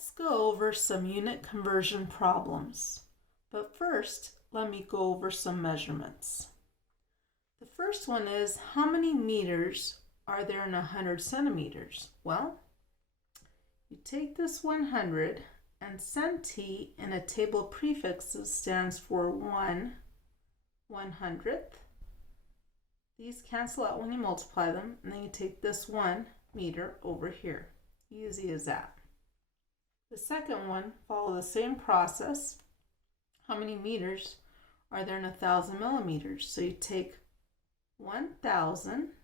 Let's go over some unit conversion problems. But first, let me go over some measurements. The first one is, how many meters are there in 100 centimeters? Well, you take this 100 and centi in a table of prefixes stands for 1/100th. These cancel out when you multiply them, and then you take this 1 meter over here. Easy as that. The second one, follow the same process. How many meters are there in 1,000 millimeters? So you take 1,000,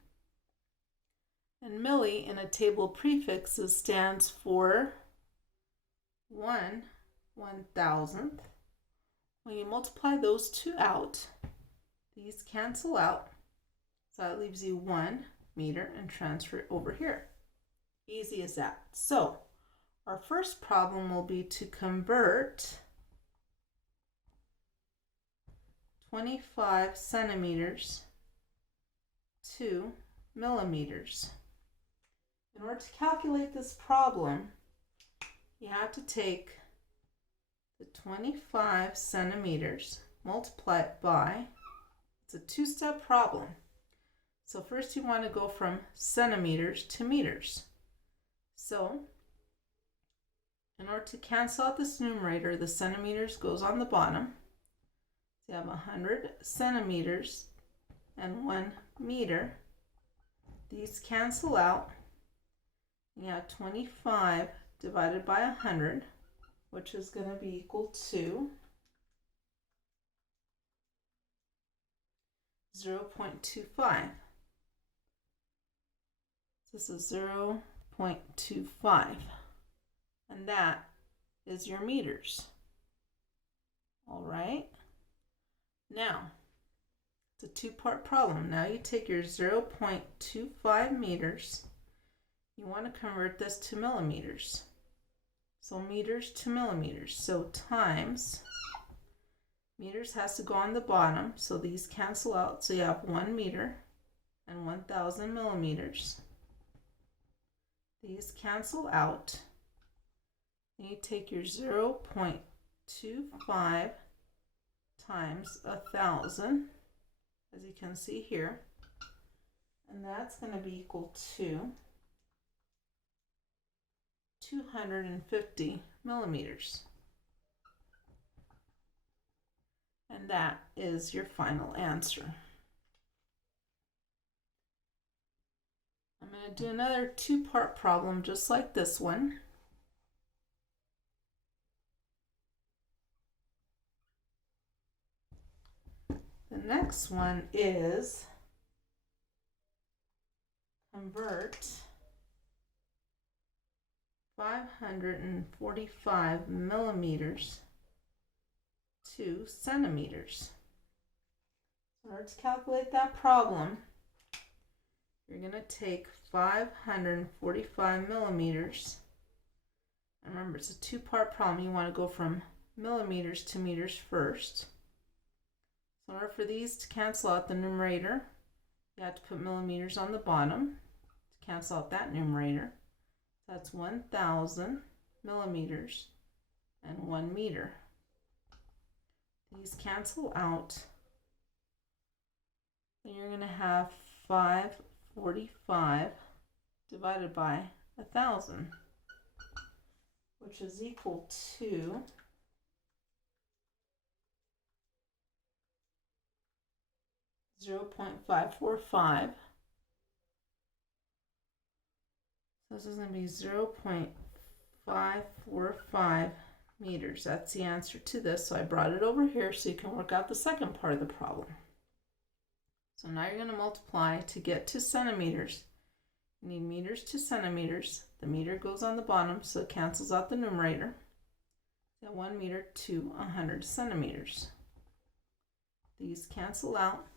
and milli in a table of prefixes stands for 1/1000th. When you multiply those two out, these cancel out, so that leaves you 1 meter, and transfer it over here. Easy as that. So our first problem will be to convert 25 centimeters to millimeters. In order to calculate this problem, you have to take the 25 centimeters, multiply it by, it's a two-step problem. So first you want to go from centimeters to meters. So in order to cancel out this numerator, the centimeters goes on the bottom. So you have 100 centimeters and 1 meter. These cancel out. You have 25 divided by 100, which is going to be equal to 0.25. This is 0.25. And that is your meters. All right. Now, it's a two-part problem. Now you take your 0.25 meters. You want to convert this to millimeters. So meters to millimeters. So times, meters has to go on the bottom. So these cancel out. So you have 1 meter and 1,000 millimeters. These cancel out. And you take your 0.25 times 1,000, as you can see here, and that's going to be equal to 250 millimeters. And that is your final answer. I'm going to do another two-part problem just like this one. The next one is convert 545 millimeters to centimeters. In order to calculate that problem, you're going to take 545 millimeters. And remember, it's a two-part problem. You want to go from millimeters to meters first. So in order for these to cancel out the numerator, you have to put millimeters on the bottom to cancel out that numerator. That's 1,000 millimeters and 1 meter. These cancel out. And you're going to have 545 divided by 1,000, which is equal to 0.545. So this is going to be 0.545 meters. That's the answer to this. So I brought it over here so you can work out the second part of the problem. So now you're going to multiply to get to centimeters. You need meters to centimeters. The meter goes on the bottom, so it cancels out the numerator. So 1 meter to 100 centimeters. These cancel out.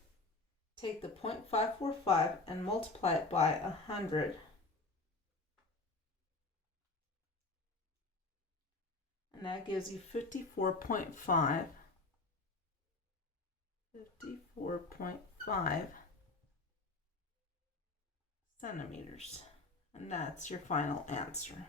Take the 0.545 and multiply it by 100. And that gives you 54.5. 54.5 centimeters. And that's your final answer.